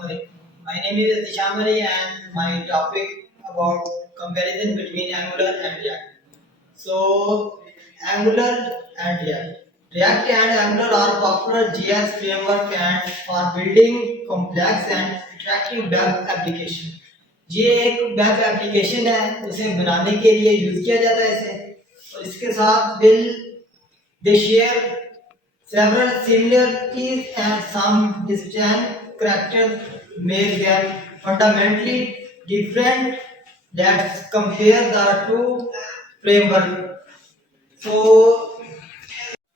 Sorry. My name is Tishamari and my topic about comparison between Angular and React. So, Angular and React. React and Angular are popular JS framework and for building complex and attractive web application. ये एक web application है, उसे बनाने के लिए use किया जाता है इसे, और इसके साथ bill they share several similarities and some distinct characters make them fundamentally different. Let's compare the two frameworks. So,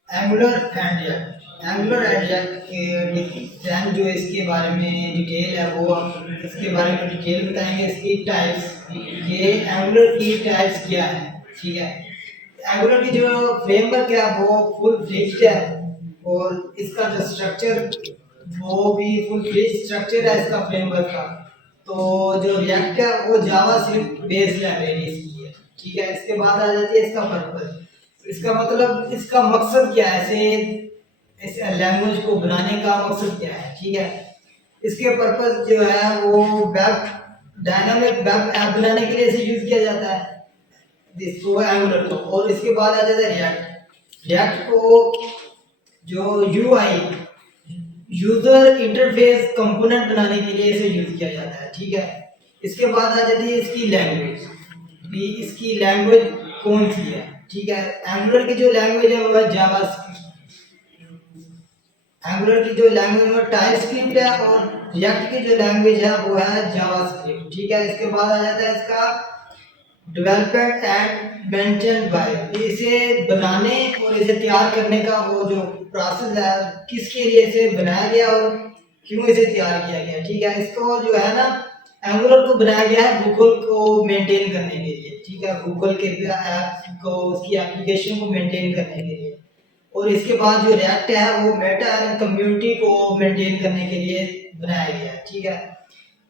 angular and react के डिफरेंस जो इसके बारे में डिटेल है वो इसके बारे में डिटेल बताएंगे। इसकी टाइप्स, ये एंगुलर की टाइप्स क्या है, ठीक है। एंगुलर की जो फ्रेमवर्क है वो फुल फ्लेज्ड है, और इसका जो स्ट्रक्चर वो भी फुल फ्लेज्ड स्ट्रक्चर है इसका फ्रेमवर्क का। तो जो रिएक्ट है वो जावा स्क्रिप्ट बेस्ड लाइब्रेरी की है, ठीक है। इसके बाद आ जाती है इसका पर्पस, इसका मतलब इसका मकसद क्या है, ऐसे इस लैंग्वेज को बनाने का मकसद क्या है, ठीक है। इसके पर्पस जो है वो वेब डायनामिक वेब ऐप बनाने के लिए इसे यूज किया जाता है, इसको एंगुलर को। और इसके बाद आ जाता है रिएक्ट। रिएक्ट को जो यूआई यूजर इंटरफेस कंपोनेंट बनाने के लिए इसे यूज किया जाता है, ठीक है। इसके बाद आ जाती है इसकी लैंग्वेज, भी इसकी लैंग्वेज कौन सी है, ठीक है। एंगुलर की जो लैंग्वेज है वो है जावास्क्रिप्ट। एंगुलर की जो लैंग्वेज है टाइपस्क्रिप्ट है, और रिएक्ट की जो लैंग्वेज है वो है जावास्क्रिप्ट, ठीक है। इसके बाद आ जाता है इसका डेवलपमेंट एंड मेंटेन बाय, इसे बनाने और इसे तैयार करने का वो जो प्रोसेस है, किसके लिए इसे बनाया गया और क्यों इसे तैयार किया गया, ठीक है। इसको जो है ना एंगुलर को बनाया गया है गूगल को मेंटेन करने के लिए, ठीक है। गूगल के ऐप को, उसकी एप्लीकेशन को मेंटेन करने के लिए। और इसके बाद जो रिएक्ट है वो मेटा एंड कम्युनिटी को मेंटेन करने के लिए बनाया गया है, ठीक है।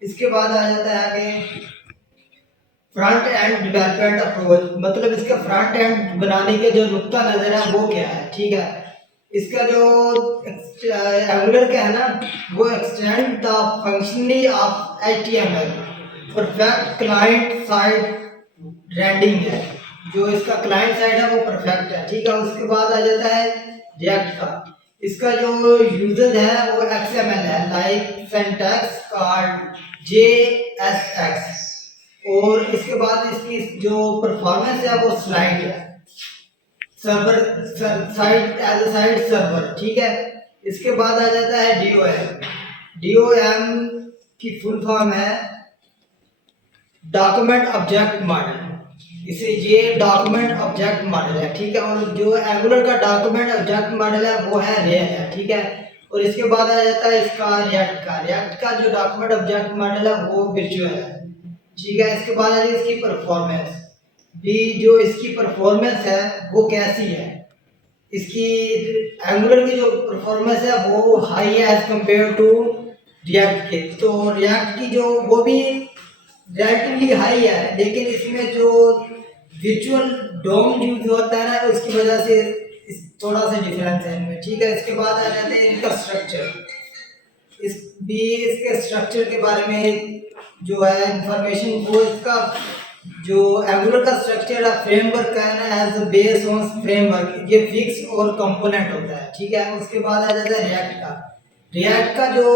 इसके बाद आ जाता है आगे फ्रंट एंड डेवलपमेंट अप्रोच, मतलब इसका फ्रंट एंड बनाने के जो नुक्ता नजर है वो क्या है, ठीक है। इसका जो एंगुलर का है ना वो extend the functionally of HTML perfect client side rendering है, जो इसका क्लाइंट साइड है वो परफेक्ट है, ठीक है। उसके बाद आ जाता है रिएक्ट का, इसका जो यूजर है वो एक्सएमएल है, लाइक सिंटैक्स कार्ड जेएसएक्स। और इसके बाद इसकी जो परफॉर्मेंस है वो स्लाइड है, server side as a side server, ठीक है। इसके बाद आ जाता है डीओएम। डीओएम की फुल फॉर्म है डॉक्यूमेंट ऑब्जेक्ट मॉडल, इसे ये डॉक्यूमेंट ऑब्जेक्ट मॉडल है, ठीक है। और जो एंगुलर का डॉक्यूमेंट ऑब्जेक्ट मॉडल है वो है रेल है, ठीक है। और इसके बाद आ जाता है इसका रिएक्ट का जो डॉक्यूमेंट ऑब्जेक्ट मॉडल है वो वर्चुअल है, ठीक है। इसके बाद है इसकी परफॉर्मेंस भी, जो इसकी परफॉर्मेंस है वो कैसी है, इसकी एंगुलर की जो परफॉर्मेंस है वो हाई है एज कंपेयर टू रिएक्ट के। तो रिएक्ट की जो वो भी रिलेटिवली हाई है, लेकिन इसमें जो विजुअल डोम यूज होता है ना उसकी वजह से थोड़ा सा डिफरेंस है इनमें, ठीक है। इसके बाद आ जाते हैं इनका स्ट्रक्चर, इस भी इसके स्ट्रक्चर के बारे में जो है इंफॉर्मेशन वो इसका जो एंगुलर का स्ट्रक्चर है फ्रेमवर्क का है ना एज बेस ऑन फ्रेमवर्क, ये फिक्स और कंपोनेंट होता है, ठीक है। उसके बाद आ जाता है रिएक्ट का जो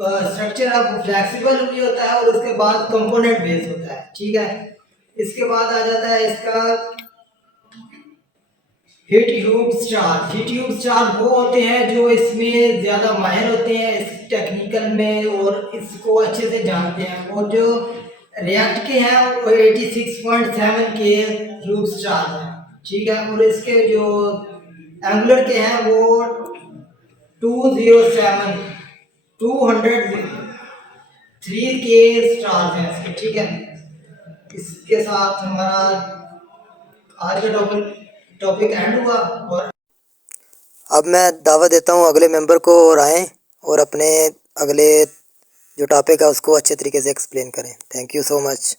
स्ट्रक्चर है वो फ्लेक्सिबल भी होता है और उसके बाद कंपोनेंट बेस होता है, ठीक है। इसके बाद आ जाता है इसका हिट ह्यूब स्टार वो होते हैं जो इसमें ज़्यादा माहिर होते हैं इस टेक्निकल में और इसको अच्छे से जानते हैं। और जो रिएक्ट के हैं वो 86.7 के ह्यूब स्टार हैं, ठीक है। और इसके जो एंगुलर के हैं वो 207 203 के स्टार हैं इसके, ठीक है। इसके साथ हमारा आज का टॉपिक एंड हुआ। और अब मैं दावा देता हूँ अगले मेंबर को और आएँ और अपने अगले जो टॉपिक है उसको अच्छे तरीके से एक्सप्लेन करें। Thank you so much.